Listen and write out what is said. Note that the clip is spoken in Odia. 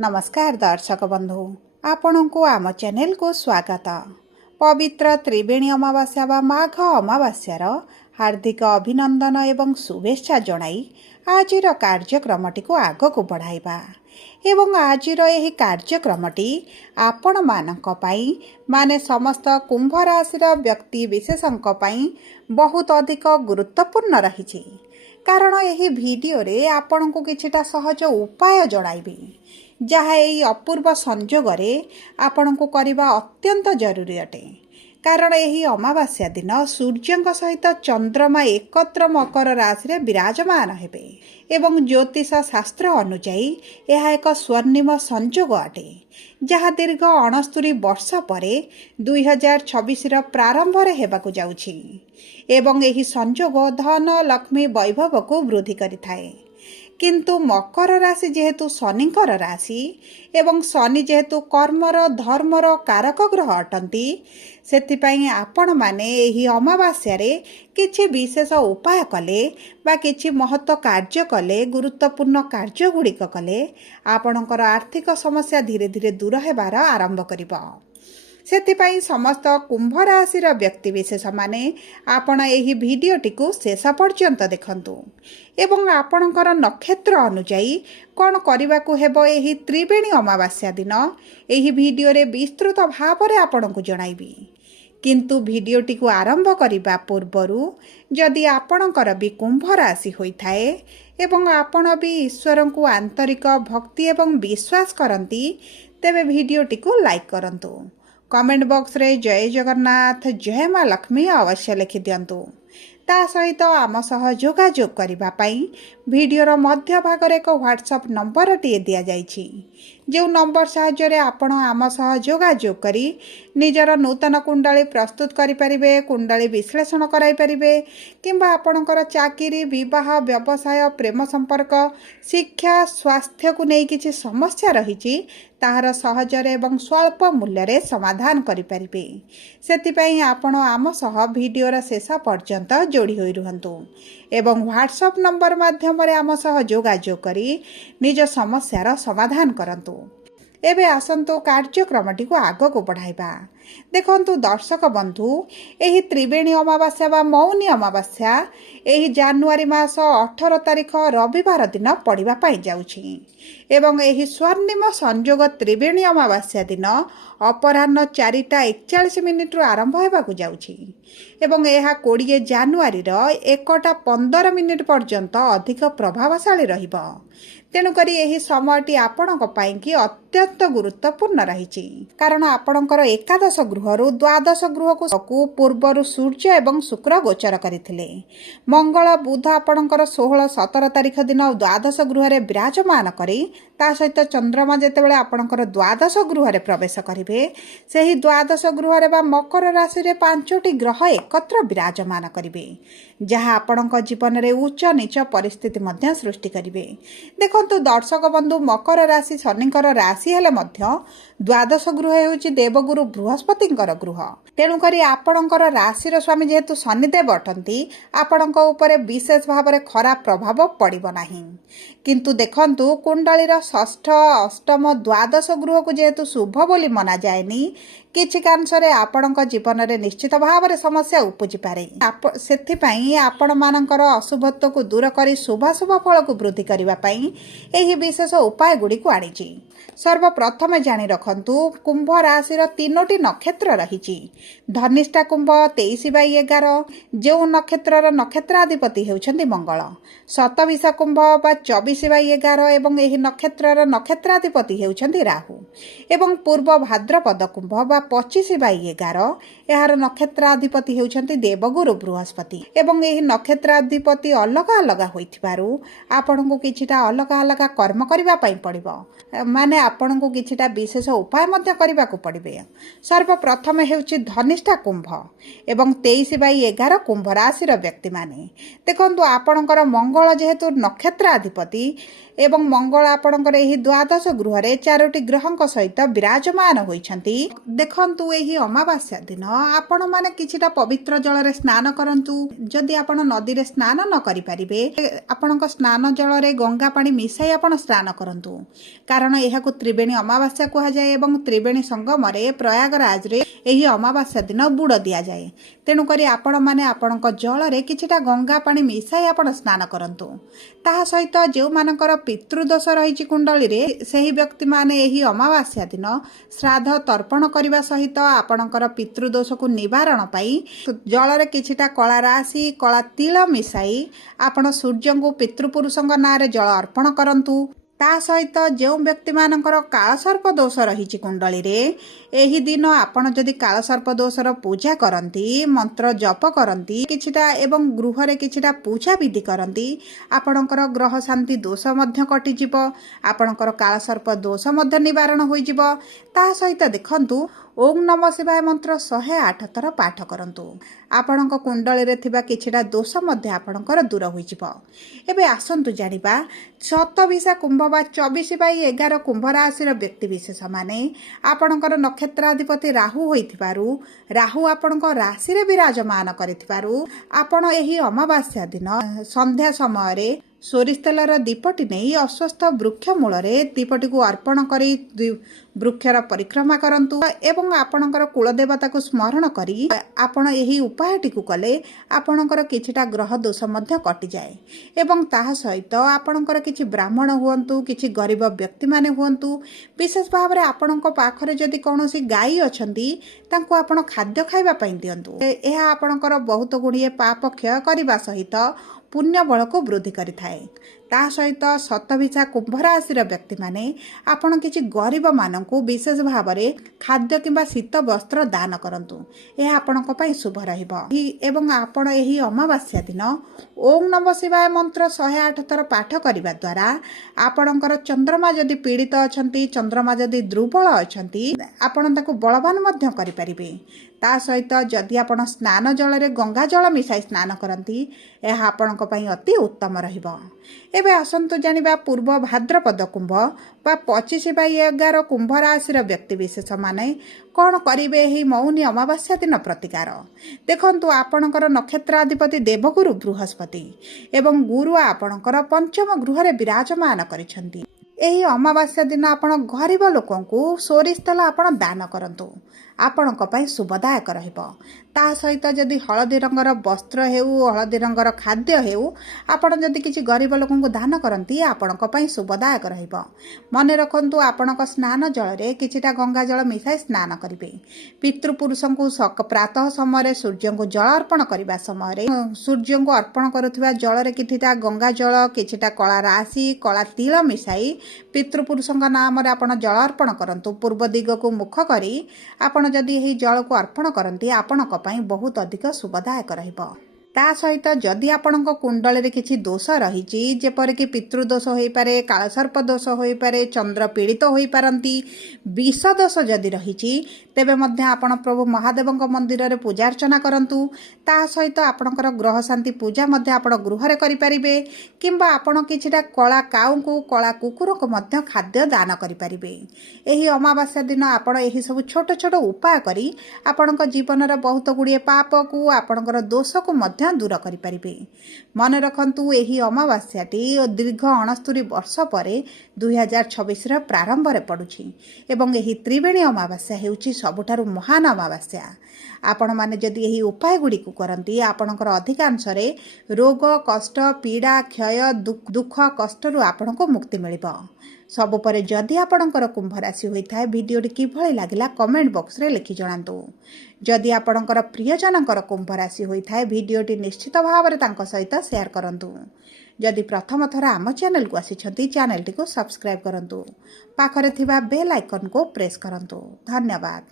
नमस्कार दर्शक बंधु आपण को आम चैनल को स्वागत। पवित्र त्रिवेणी अमावास्या व माघ अमावास्यार हार्दिक अभिनंदन एवं शुभेच्छा जणाई आजिर कार्यक्रमटी को आग को बढ़ाइबा एवं आजिर यही कार्यक्रमटी आपण मानक पाई माने समस्त कुंभ राशिर व्यक्ति विशेषंक पाई बहुत अधिक गुरुत्वपूर्ण रही। कारण यही वीडियो रे आपण को किछिटा सहज उपाय जणाइबी जहाँ यही अपूर्व संजोगरे आपण को करबा अत्यंत जरूरी अटे। कारण यही अमावास्या दिन सूर्य सहित चंद्रमा एकत्र मकर राशि रे विराजमान हेबे एवं ज्योतिष शास्त्र अनुजाई यह एक स्वर्णिम संजोग अटे जहाँ दीर्घ 69 वर्ष परे 2026 प्रारंभ रे हेबाकु जाउछि एवं यही संजोग धन लक्ष्मी वैभव को वृद्धि करिथाए। किंतु मकर राशि जेहेतु शनिकर राशि एवं शनि जेहेतु कर्मर धर्मर कारक ग्रह अटंती सेथिपाई आपण माने एही अमावास्या रे किछि विशेष उपाय कले बा किछि महत्व कार्य कले गुरुत्वपूर्ण कार्य गुड़िक कले आपणकर आर्थिक समस्या धीरे धीरे दूर हेबार आरंभ करिबो। सेथिपाई समस्त कुंभ राशिर व्यक्ति विशेष माने आपण एही वीडियोटी को शेष पर्यंत देखंतु एवं आपणकर नक्षत्र अनुजाई कौन करने को हेबो एही त्रिवेणी अमावास्या दिन एही वीडियो रे विस्तृत भाव रे आपण को जणाइबी। किंतु वीडियोटी को आरंभ करिबा पूर्वरु जदि आपणकर भी कुंभ राशि होइथाए एवं आपण भी ईश्वर को आंतरिक भक्ति एवं विश्वास करंती तेबे वीडियोटी को लाइक करंतु। कमेंट बॉक्स रे जय जगन्नाथ जय माँ लक्ष्मी अवश्य लिखि दियंतु। ता सहित आम सह जोगाजोग करिबा पई वीडियोर मध्य भाग रे एक व्हाट्सएप नंबर टी दिया जाइछि जो नंबर सहाय्य रे आपण आम सह जोगाजोग करी निजर नूतन कुंडली प्रस्तुत करि परिबे कुंडली विश्लेषण कराई परिबे किंबा आपणकर चाकरी विवाह व्यवसाय प्रेम संपर्क शिक्षा स्वास्थ्य को नहीं किछि समस्या रहिछि ताहार सहजरे एवं स्वल्प मूल्य रे समाधान करि परिबे। सेतिपई आपण आम सह वीडियोर शेष पर्यंत जोड़ी होई रुहंतु एवं व्हाट्सएप नंबर माध्यम रे आम सह जोगाजोग करी निज समस्यार समाधान करंतु। एबे आसंतु कार्यक्रमटी को आग को बढ़ाइबा। देखंतु दर्शक बंधु एही त्रिवेणी अमावास्या व मौनी अमावास्या एही जनवरी मास 18 तारिख रविवार दिन पड़िबा पाई जाउछि एवं एही स्वर्णिम संजोग त्रिवेणी अमावास्या दिन अपराह्न 4:41 रु आरंभ हेबाकु जाउछि एवं एहा 20 जनवरी 1:15 पर्यंत अधिक प्रभावशाली रहिबो। तेणुकरी यही समयटी आपणक पाई कि अत्यंत गुरुत्वपूर्ण रही। कारण आपणकर एकादश गृह द्वादश गृह को पूर्वर सूर्य एवं शुक्र गोचर करथिले। मंगल बुध आपणकर 16-17 तारिख दिन द्वादश गृह रे विराजमान करी ता सहित चंद्रमा जेतेबेले आपणकर द्वादश गृह रे प्रवेश करिवे सेही द्वादश गृह रे बा मकर राशि रे 5टी ग्रह एकत्र विराजमान करिवे जहाँ आपणक जीवन रे उच्च नीच परिस्थिति मध्य सृष्टि करिवे। देखंतु दर्शक बंधु मकर राशि शनिकर राशि हेले मध्य द्वादश गृह हेउची देवगुरु बृहस्पतिंकर गृह। तेणुकरी आपणकर राशिर स्वामी जेहेतु शनिदेव अटंती आपणक उपरे विशेष भाव रे खराब प्रभाव पड़िबो नाही। किंतु देखंतु कुंडलीर षष्ठ अष्टम द्वादश गृह को जेहेतु शुभ बोली मना जाएनी किछि कांशरे आपणक जीवन रे निश्चित भाव रे समस्या उपजि पारे। सेथिपई आपण मानकर अशुभत्व को दूर करी शुभाशुभ फल को वृद्धि करबा पई एही विशेष उपाय गुडी को आनिछि। सर्वप्रथम जानि रखंतु कुंभ राशिर 3टी नक्षत्र रहिछि। धनिष्ठा कुंभ 23/11 जो नक्षत्रर नक्षत्राधिपति हेउछन्ति मंगल। शतभिषा कुंभ बा 24/11 एवं एही नक्षत्रर नक्षत्राधिपति हेउछन्ति राहु एवं पूर्व भाद्रपद कुंभ बा 25/11 एहार नक्षत्राधिपति हेउछन्ति देवगुरु बृहस्पति एवं एही नक्षत्राधिपति अलग अलग होइथिबारु आपनकु किछिटा अलग अलग कर्म करिबा पई पड़िबो माने आपनकु किछिटा विशेष उपाय मध्य करिबाकु पड़िबे। सर्वप्रथम हेउछि धनिष्ठा कुंभ एवं 23/11 कुंभ राशिर व्यक्ति माने देखंतु आपनकर मंगल जेहेतु नक्षत्राधिपति ଏବଂ ମଙ୍ଗଳ ଆପଣଙ୍କର ଏହି ଦ୍ୱାଦଶ ଗୃହରେ 4ଟି ଗ୍ରହଙ୍କ ସହିତ ବିରାଜମାନ ହୋଇଛନ୍ତି। ଦେଖନ୍ତୁ ଏହି ଅମାବାସ୍ୟା ଦିନ ଆପଣମାନେ କିଛିଟା ପବିତ୍ର ଜଳରେ ସ୍ନାନ କରନ୍ତୁ। ଯଦି ଆପଣ ନଦୀରେ ସ୍ନାନ ନ କରିପାରିବେ ଆପଣଙ୍କ ସ୍ନାନ ଜଳରେ ଗଙ୍ଗା ପାଣି ମିଶାଇ ଆପଣ ସ୍ନାନ କରନ୍ତୁ, କାରଣ ଏହାକୁ ତ୍ରିବେଣୀ ଅମାବାସ୍ୟା କୁହାଯାଏ ଏବଂ ତ୍ରିବେଣୀ ସଙ୍ଗମରେ ପ୍ରୟାଗରାଜରେ ଏହି ଅମାବାସ୍ୟା ଦିନ ବୁଡ଼ ଦିଆଯାଏ। ତେଣୁକରି ଆପଣମାନେ ଆପଣଙ୍କ ଜଳରେ କିଛିଟା ଗଙ୍ଗା ପାଣି ମିଶାଇ ଆପଣ ସ୍ନାନ କରନ୍ତୁ। ତାହା ସହିତ ଯେଉଁମାନଙ୍କର ପିତୃଦୋଷ ରହିଛି କୁଣ୍ଡଳୀରେ ସେହି ବ୍ୟକ୍ତିମାନେ ଏହି ଅମାବାସ୍ୟା ଦିନ ଶ୍ରାଦ୍ଧ ତର୍ପଣ କରିବା ସହିତ ଆପଣଙ୍କର ପିତୃଦୋଷକୁ ନିବାରଣ ପାଇଁ ଜଳରେ କିଛିଟା କଳା ରାଶି କଳା ତିଳ ମିଶାଇ ଆପଣ ସୂର୍ଯ୍ୟଙ୍କୁ ପିତୃପୁରୁଷଙ୍କ ନାଁରେ ଜଳ ଅର୍ପଣ କରନ୍ତୁ। ତା ସହିତ ଯେଉଁ ବ୍ୟକ୍ତିମାନଙ୍କର କାଳସର୍ପ ଦୋଷ ରହିଛି କୁଣ୍ଡଳୀରେ ଏହି ଦିନ ଆପଣ ଯଦି କାଳସର୍ପ ଦୋଷର ପୂଜା କରନ୍ତି, ମନ୍ତ୍ର ଜପ କରନ୍ତି କିଛିଟା ଏବଂ ଗୃହରେ କିଛିଟା ପୂଜା ବିଧି କରନ୍ତି, ଆପଣଙ୍କର ଗ୍ରହ ଶାନ୍ତି ଦୋଷ ମଧ୍ୟ କଟିଯିବ, ଆପଣଙ୍କର କାଳସର୍ପ ଦୋଷ ମଧ୍ୟ ନିବାରଣ ହୋଇଯିବ। ତା ସହିତ ଦେଖନ୍ତୁ ଓಂ ନମ ଶିବାୟ ମନ୍ତ୍ର 108 ଥର ପାଠ କରନ୍ତୁ। ଆପଣଙ୍କ କୁଣ୍ଡଳୀରେ ଥିବା କିଛିଟା ଦୋଷ ମଧ୍ୟ ଆପଣଙ୍କର ଦୂର ହୋଇଯିବ। ଏବେ ଆସନ୍ତୁ ଜାଣିବା ଶତବିଶା କୁମ୍ଭ ବା 24/11 କୁମ୍ଭ ରାଶିର ବ୍ୟକ୍ତିବିଶେଷ ମାନେ ଆପଣଙ୍କର ନକ୍ଷତ୍ରାଧିପତି ରାହୁ ହୋଇଥିବାରୁ ରାହୁ ଆପଣଙ୍କ ରାଶିରେ ବିରାଜମାନ କରିଥିବାରୁ ଆପଣ ଏହି ଅମାବାସ୍ୟା ଦିନ ସନ୍ଧ୍ୟା ସମୟରେ ସୋରିଷ ତେଲର ଦୀପଟି ନେଇ ଅଶ୍ୱସ୍ଥ ବୃକ୍ଷ ମୂଳରେ ଦୀପଟିକୁ ଅର୍ପଣ କରି ବୃକ୍ଷର ପରିକ୍ରମା କରନ୍ତୁ ଏବଂ ଆପଣଙ୍କର କୁଳଦେବତାକୁ ସ୍ମରଣ କରି ଆପଣ ଏହି ଉପାୟଟିକୁ କଲେ ଆପଣଙ୍କର କିଛିଟା ଗ୍ରହ ଦୋଷ ମଧ୍ୟ କଟିଯାଏ। ଏବଂ ତାହା ସହିତ ଆପଣଙ୍କର କିଛି ବ୍ରାହ୍ମଣ ହୁଅନ୍ତୁ, କିଛି ଗରିବ ବ୍ୟକ୍ତିମାନେ ହୁଅନ୍ତୁ, ବିଶେଷ ଭାବରେ ଆପଣଙ୍କ ପାଖରେ ଯଦି କୌଣସି ଗାଈ ଅଛନ୍ତି ତାଙ୍କୁ ଆପଣ ଖାଦ୍ୟ ଖାଇବା ପାଇଁ ଦିଅନ୍ତୁ। ଏହା ଆପଣଙ୍କର ବହୁତ ଗୁଡ଼ିଏ ପାପ କ୍ଷୟ କରିବା ସହିତ ପୁଣ୍ୟ ବଳକୁ ବୃଦ୍ଧି କରିଥାଏ। ତା ସହିତ ଶତବିଶା କୁମ୍ଭ ରାଶିର ବ୍ୟକ୍ତିମାନେ ଆପଣ କିଛି ଗରିବମାନଙ୍କୁ ବିଶେଷ ଭାବରେ ଖାଦ୍ୟ କିମ୍ବା ଶୀତ ବସ୍ତ୍ର ଦାନ କରନ୍ତୁ, ଏହା ଆପଣଙ୍କ ପାଇଁ ଶୁଭ ରହିବ। ଏବଂ ଆପଣ ଏହି ଅମାବାସ୍ୟା ଦିନ ଓಂ ନମ ଶିବାୟ ମନ୍ତ୍ର 108 ଥର ପାଠ କରିବା ଦ୍ୱାରା ଆପଣଙ୍କର ଚନ୍ଦ୍ରମା ଯଦି ପୀଡ଼ିତ ଅଛନ୍ତି, ଚନ୍ଦ୍ରମା ଯଦି ଦୁର୍ବଳ ଅଛନ୍ତି ଆପଣ ତାକୁ ବଳବାନ ମଧ୍ୟ କରିପାରିବେ। ତା ସହିତ ଯଦି ଆପଣ ସ୍ନାନ ଜଳରେ ଗଙ୍ଗା ଜଳ ମିଶାଇ ସ୍ନାନ କରନ୍ତି ଏହା ଆପଣଙ୍କ ପାଇଁ ଅତି ଉତ୍ତମ ରହିବ। ଏବେ ଆସନ୍ତୁ ଜାଣିବା ପୂର୍ବ ଭାଦ୍ରପଦ କୁମ୍ଭ ବା 25/11 କୁମ୍ଭ ରାଶିର ବ୍ୟକ୍ତିବିଶେଷ ମାନେ କ'ଣ କରିବେ ଏହି ମୌନି ଅମାବାସ୍ୟା ଦିନ ପ୍ରତିକାର। ଦେଖନ୍ତୁ ଆପଣଙ୍କର ନକ୍ଷତ୍ରାଧିପତି ଦେବଗୁରୁ ବୃହସ୍ପତି ଏବଂ ଗୁରୁ ଆପଣଙ୍କର ପଞ୍ଚମ ଗୃହରେ ବିରାଜମାନ କରିଛନ୍ତି। ଏହି ଅମାବାସ୍ୟା ଦିନ ଆପଣ ଗରିବ ଲୋକଙ୍କୁ ସୋରିଷ ତେଲ ଆପଣ ଦାନ କରନ୍ତୁ, ଆପଣଙ୍କ ପାଇଁ ଶୁଭଦାୟକ ରହିବ। ତା ସହିତ ଯଦି ହଳଦୀ ରଙ୍ଗର ବସ୍ତ୍ର ହେଉ, ହଳଦୀ ରଙ୍ଗର ଖାଦ୍ୟ ହେଉ ଆପଣ ଯଦି କିଛି ଗରିବ ଲୋକଙ୍କୁ ଦାନ କରନ୍ତି ଆପଣଙ୍କ ପାଇଁ ଶୁଭଦାୟକ ରହିବ। ମନେ ରଖନ୍ତୁ ଆପଣଙ୍କ ସ୍ନାନ ଜଳରେ କିଛିଟା ଗଙ୍ଗା ଜଳ ମିଶାଇ ସ୍ନାନ କରିବେ। ପିତୃପୁରୁଷଙ୍କୁ ପ୍ରାତଃ ସମୟରେ ସୂର୍ଯ୍ୟଙ୍କୁ ଜଳ ଅର୍ପଣ କରିବା ସମୟରେ ସୂର୍ଯ୍ୟଙ୍କୁ ଅର୍ପଣ କରୁଥିବା ଜଳରେ କିଛିଟା ଗଙ୍ଗା ଜଳ କିଛିଟା କଳା ରାଶି କଳା ତିଳ ମିଶାଇ ପିତୃପୁରୁଷଙ୍କ ନାମରେ ଆପଣ ଜଳ ଅର୍ପଣ କରନ୍ତୁ। ପୂର୍ବ ଦିଗକୁ ମୁଖ କରି ଆପଣ ଯଦି ଏହି ଜଳକୁ ଅର୍ପଣ କରନ୍ତି ଆପଣଙ୍କ ପାଇଁ ବହୁତ ଅଧିକ ଶୁଭଦାୟକ ରହିବ। ତା ସହିତ ଯଦି ଆପଣଙ୍କ କୁଣ୍ଡଳୀରେ କିଛି ଦୋଷ ରହିଛି, ଯେପରିକି ପିତୃଦୋଷ ହୋଇପାରେ, କାଳସର୍ପ ଦୋଷ ହୋଇପାରେ, ଚନ୍ଦ୍ର ପୀଡ଼ିତ ହୋଇପାରନ୍ତି, ବିଷ ଦୋଷ ଯଦି ରହିଛି ତେବେ ମଧ୍ୟ ଆପଣ ପ୍ରଭୁ ମହାଦେବଙ୍କ ମନ୍ଦିରରେ ପୂଜାର୍ଚ୍ଚନା କରନ୍ତୁ। ତା ସହିତ ଆପଣଙ୍କର ଗ୍ରହ ଶାନ୍ତି ପୂଜା ମଧ୍ୟ ଆପଣ ଗୃହରେ କରିପାରିବେ କିମ୍ବା ଆପଣ କିଛିଟା କଳା କାଉଙ୍କୁ କଳା କୁକୁରଙ୍କୁ ମଧ୍ୟ ଖାଦ୍ୟ ଦାନ କରିପାରିବେ। ଏହି ଅମାବାସ୍ୟା ଦିନ ଆପଣ ଏହିସବୁ ଛୋଟ ଛୋଟ ଉପାୟ କରି ଆପଣଙ୍କ ଜୀବନର ବହୁତ ଗୁଡ଼ିଏ ପାପକୁ ଆପଣଙ୍କର ଦୋଷକୁ ମଧ୍ୟ ଦୂର କରିପାରିବେ। ମନେ ରଖନ୍ତୁ ଏହି ଅମାବାସ୍ୟାଟି ଦୀର୍ଘ 69 ବର୍ଷ ପରେ 2026ର ପ୍ରାରମ୍ଭରେ ପଡ଼ୁଛି ଏବଂ ଏହି ତ୍ରିବେଣୀ ଅମାବାସ୍ୟା ହେଉଛି ସବୁଠାରୁ ମହାନ ଅମାବାସ୍ୟା। ଆପଣମାନେ ଯଦି ଏହି ଉପାୟ ଗୁଡ଼ିକୁ କରନ୍ତି ଆପଣଙ୍କର ଅଧିକାଂଶରେ ରୋଗ କଷ୍ଟ ପୀଡ଼ା କ୍ଷୟ ଦୁଃଖ କଷ୍ଟରୁ ଆପଣଙ୍କୁ ମୁକ୍ତି ମିଳିବ। ସବୁପରେ ଯଦି ଆପଣଙ୍କର କୁମ୍ଭ ରାଶି ହୋଇଥାଏ ଭିଡ଼ିଓଟି କିଭଳି ଲାଗିଲା କମେଣ୍ଟ ବକ୍ସରେ ଲେଖି ଜଣାନ୍ତୁ। ଯଦି ଆପଣଙ୍କର ପ୍ରିୟଜନଙ୍କର କୁମ୍ଭ ରାଶି ହୋଇଥାଏ ଭିଡ଼ିଓଟି ନିଶ୍ଚିତ ଭାବରେ ତାଙ୍କ ସହିତ ସେୟାର କରନ୍ତୁ। ଯଦି ପ୍ରଥମ ଥର ଆମ ଚ୍ୟାନେଲକୁ ଆସିଛନ୍ତି ଚ୍ୟାନେଲଟିକୁ ସବସ୍କ୍ରାଇବ୍ କରନ୍ତୁ। ପାଖରେ ଥିବା ବେଲ୍ ଆଇକନ୍କୁ ପ୍ରେସ୍ କରନ୍ତୁ। ଧନ୍ୟବାଦ।